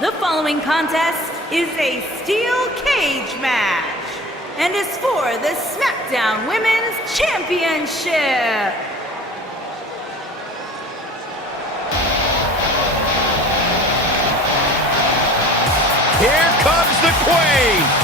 The following contest is a steel cage match and is for the SmackDown Women's Championship. Here comes the Queen.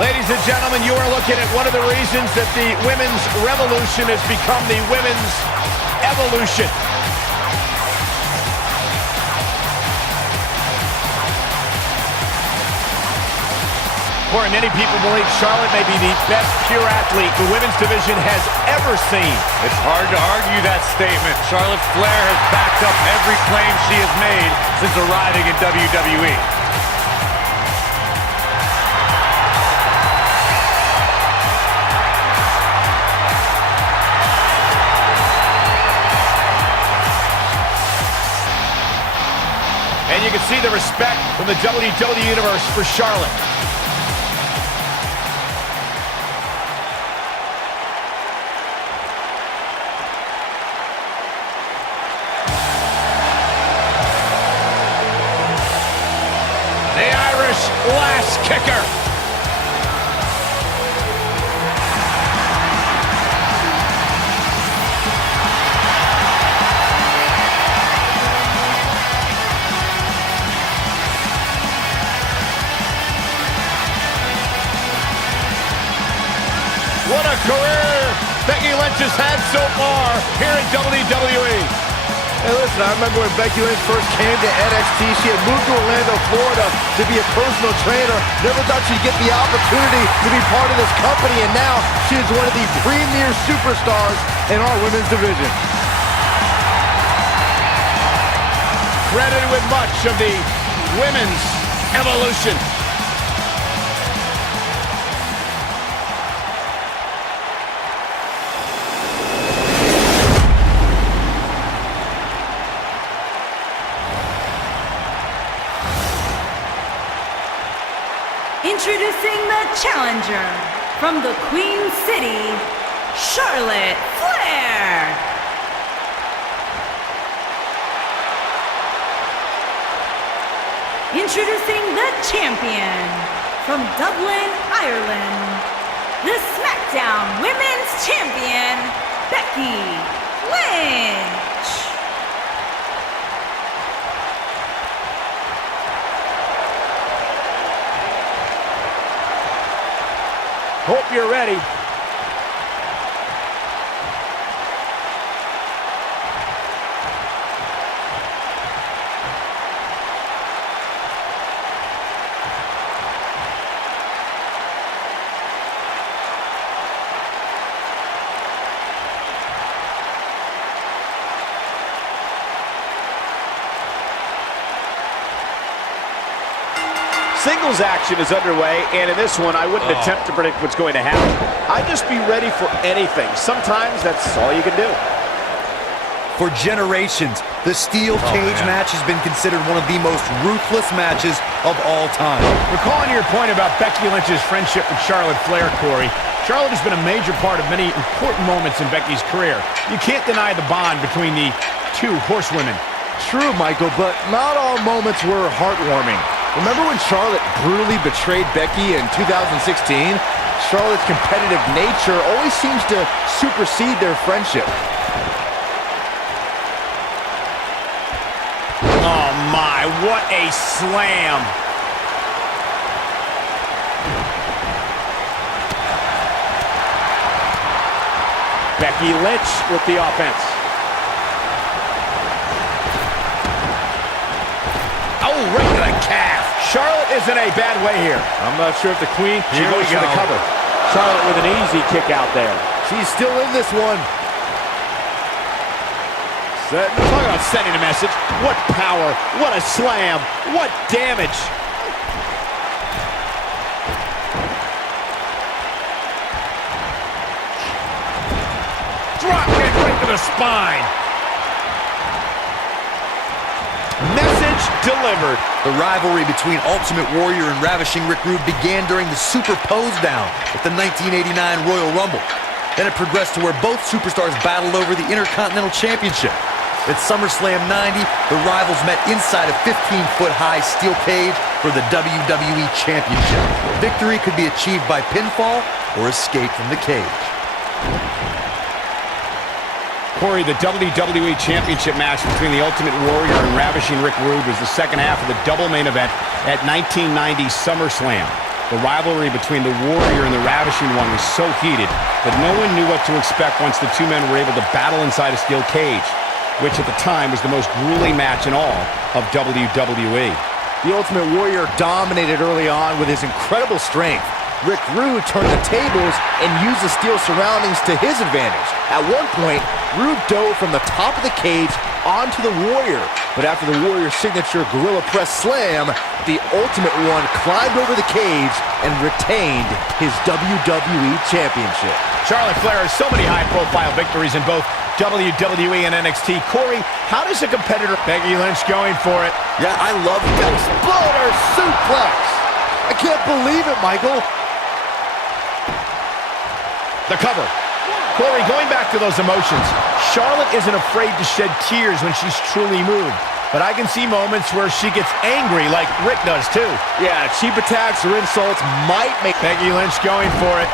Ladies and gentlemen, you are looking at one of the reasons that the women's revolution has become the women's evolution. Where many people believe Charlotte may be the best pure athlete the women's division has ever seen. It's hard to argue that statement. Charlotte Flair has backed up every claim she has made since arriving in WWE. And you can see the respect from the WWE Universe for Charlotte. The Irish lash kicker. What a career Becky Lynch has had so far here in WWE. Hey, listen, I remember when Becky Lynch first came to NXT, she had moved to Orlando, Florida to be a personal trainer. Never thought she'd get the opportunity to be part of this company, and now she is one of the premier superstars in our women's division. Credited with much of the women's evolution. Introducing the challenger from the Queen City, Charlotte Flair. Introducing the champion from Dublin, Ireland, the SmackDown Women's Champion, Becky Lynch. Hope you're ready. Singles action is underway, and in this one, I wouldn't attempt to predict what's going to happen. I'd just be ready for anything. Sometimes that's all you can do. For generations, the steel cage match has been considered one of the most ruthless matches of all time. Recalling your point about Becky Lynch's friendship with Charlotte Flair, Corey, Charlotte has been a major part of many important moments in Becky's career. You can't deny the bond between the two horsewomen. True, Michael, but not all moments were heartwarming. Remember when Charlotte brutally betrayed Becky in 2016? Charlotte's competitive nature always seems to supersede their friendship. Oh my, what a slam. Becky Lynch with the offense. Oh, right to the calf. Charlotte is in a bad way here. I'm not sure if the Queen should go for the cover. Charlotte with an easy kick out there. She's still in this one. Talk about sending a message. What power, what a slam, what damage. Drop kick right to the spine. delivered. The rivalry between Ultimate Warrior and Ravishing Rick Rude began during the Super Pose Down at the 1989 Royal Rumble. Then it progressed to where both superstars battled over the Intercontinental Championship. At SummerSlam 90, the rivals met inside a 15-foot-high steel cage for the WWE Championship. Victory could be achieved by pinfall or escape from the cage. Corey, the WWE Championship match between the Ultimate Warrior and Ravishing Rick Rude was the second half of the double main event at 1990 SummerSlam. The rivalry between the Warrior and the Ravishing One was so heated that no one knew what to expect once the two men were able to battle inside a steel cage, which at the time was the most grueling match in all of WWE. The Ultimate Warrior dominated early on with his incredible strength. Rick Rude turned the tables and used the steel surroundings to his advantage. At one point, Rude dove from the top of the cage onto the Warrior. But after the Warrior's signature Gorilla Press Slam, the Ultimate One climbed over the cage and retained his WWE Championship. Charlotte Flair has so many high-profile victories in both WWE and NXT. Corey, how does a competitor... Becky Lynch going for it. Yeah, I love the exploder suplex. I can't believe it, Michael. The cover. Corey, going back to those emotions, Charlotte isn't afraid to shed tears when she's truly moved. But I can see moments where she gets angry like Rick does too. Yeah, cheap attacks or insults might make... Becky Lynch going for it.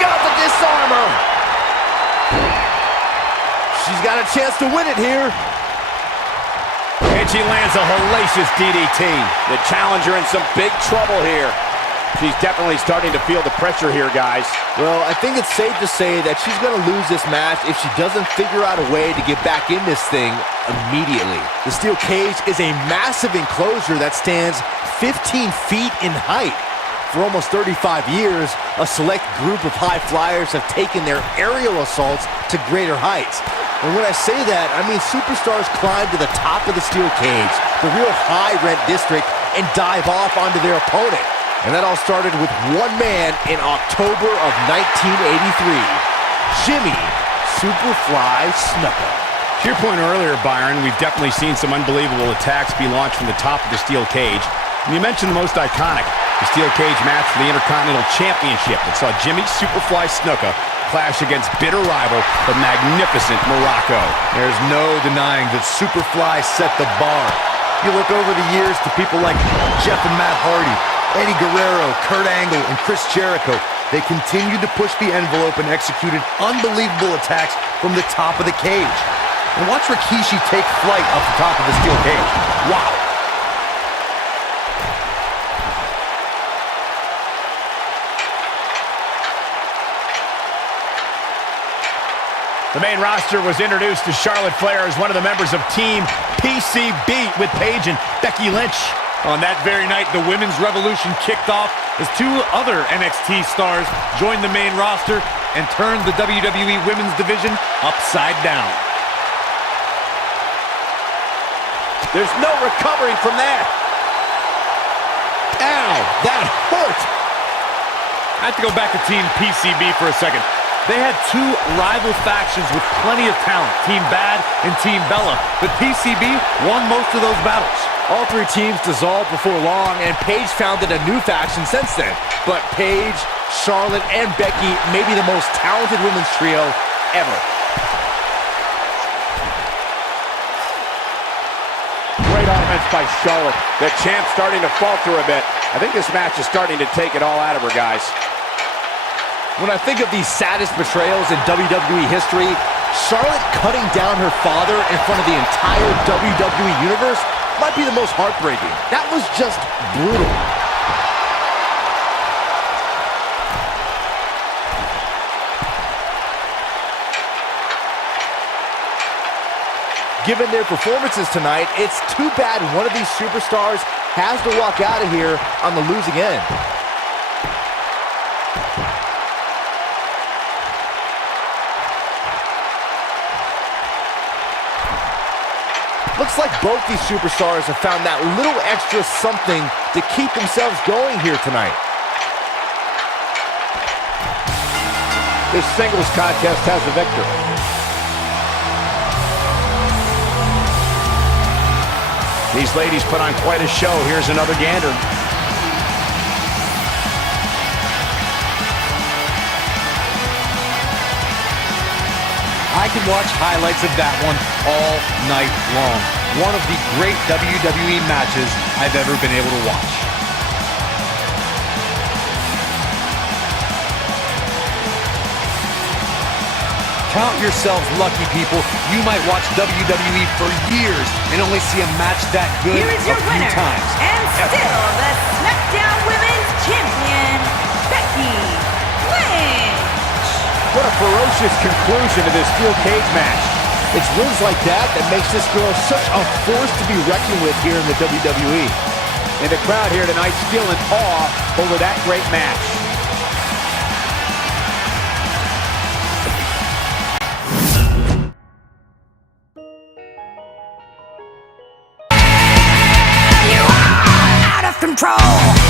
Got the disarmer. She's got a chance to win it here. And she lands a hellacious DDT. The challenger in some big trouble here. She's definitely starting to feel the pressure here, guys. Well, I think it's safe to say that she's going to lose this match if she doesn't figure out a way to get back in this thing immediately. The steel cage is a massive enclosure that stands 15 feet in height. For almost 35 years, a select group of high flyers have taken their aerial assaults to greater heights. And when I say that, I mean superstars climb to the top of the steel cage, the real high-rent district, and dive off onto their opponent. And that all started with one man in October of 1983, Jimmy Superfly Snuka. To your point earlier, Byron, we've definitely seen some unbelievable attacks be launched from the top of the steel cage. And you mentioned the most iconic, the steel cage match for the Intercontinental Championship that saw Jimmy Superfly Snuka clash against bitter rival, the magnificent Morocco. There's no denying that Superfly set the bar. You look over the years to people like Jeff and Matt Hardy, Eddie Guerrero, Kurt Angle, and Chris Jericho. They continued to push the envelope and executed unbelievable attacks from the top of the cage. And watch Rikishi take flight off the top of the steel cage. Wow. The main roster was introduced to Charlotte Flair as one of the members of Team PCB with Paige and Becky Lynch. On that very night, the Women's Revolution kicked off as two other NXT stars joined the main roster and turned the WWE Women's Division upside down. There's no recovering from that. Ow, that hurt. I have to go back to Team PCB for a second. They had two rival factions with plenty of talent, Team Bad and Team Bella, but PCB won most of those battles. All three teams dissolved before long, and Paige founded a new faction since then. But Paige, Charlotte, and Becky may be the most talented women's trio ever. Great offense by Charlotte. The champ's starting to falter a bit. I think this match is starting to take it all out of her, guys. When I think of these saddest betrayals in WWE history, Charlotte cutting down her father in front of the entire WWE Universe might be the most heartbreaking. That was just brutal. Given their performances tonight, it's too bad one of these superstars has to walk out of here on the losing end. Looks like both these superstars have found that little extra something to keep themselves going here tonight. This singles contest has a victor. These ladies put on quite a show. Here's another gander. I can watch highlights of that one all night long. One of the great WWE matches I've ever been able to watch. Count yourselves lucky, people. You might watch WWE for years and only see a match that good Here is your a few winner, times. and still the SmackDown Women's Champion, Becky Lynch. What a ferocious conclusion to this steel cage match. It's wins like that that makes this girl such a force to be reckoned with here in the WWE. And the crowd here tonight still in awe over that great match. You are out of control.